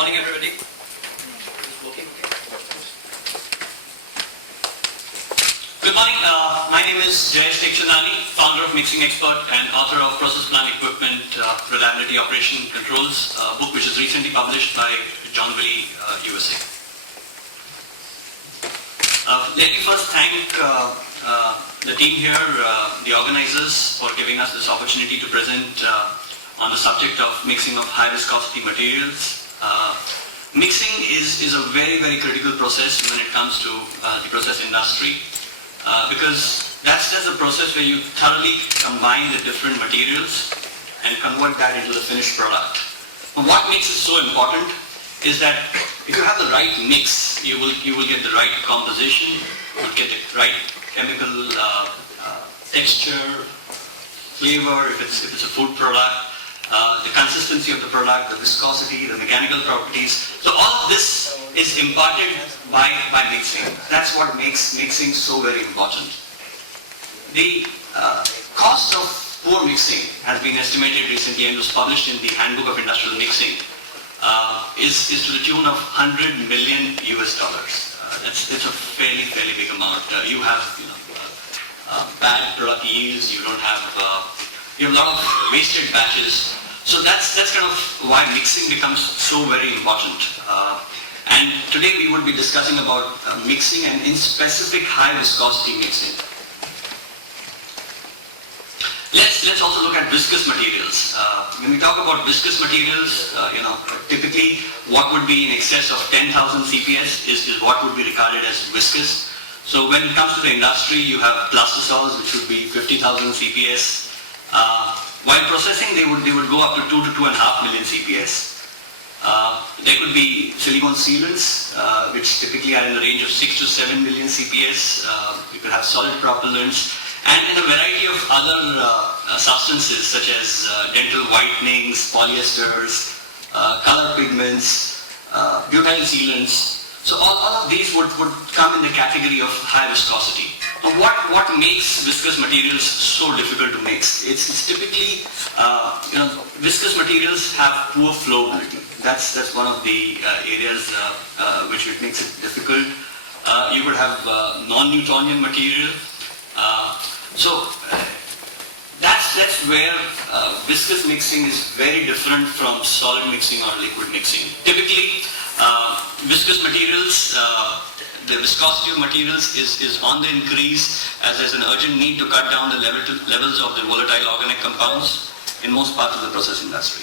morning, everybody. Good morning. My name is Jayesh, Tekchandaney, founder of Mixing Expert and author of Process Plant Equipment Reliability Operation Controls, a book which is recently published by John Wiley, USA. Let me first thank the team here, the organizers, for giving us this opportunity to present on the subject of mixing of high viscosity materials. Mixing is a very, very critical process when it comes to the process industry because that's a process where you thoroughly combine the different materials and convert that into the finished product. And what makes it so important is that if you have the right mix, you will get the right composition, you'll get the right chemical texture, flavor if it's a food product, the consistency of the product, the viscosity, the mechanical properties. So all of this is imparted by mixing. That's what makes mixing so very important. The cost of poor mixing has been estimated recently and was published in the Handbook of Industrial Mixing. Is to the tune of $100 million US. It's a fairly big amount. You have bad product yields. You have a lot of wasted batches. So that's kind of why mixing becomes so very important. And today we would be discussing about mixing and in specific high viscosity mixing. Let's also look at viscous materials. When we talk about viscous materials, typically what would be in excess of 10,000 CPS is what would be regarded as viscous. So when it comes to the industry, you have plastosols, which would be 50,000 CPS. While processing, they would go up to 2 to 2.5 million CPS. There could be silicone sealants, which typically are in the range of 6 to 7 million CPS. You could have solid propellants, and in a variety of other substances such as dental whitenings, polyesters, color pigments, butyl sealants. So all of these would come in the category of high viscosity. So what makes viscous materials so difficult to mix? It's typically, viscous materials have poor flowability. That's one of the areas which makes it difficult. You could have non-Newtonian material. So that's where viscous mixing is very different from solid mixing or liquid mixing. Typically, viscous materials, the viscosity of materials is on the increase as there's an urgent need to cut down the levels of the volatile organic compounds in most parts of the process industry.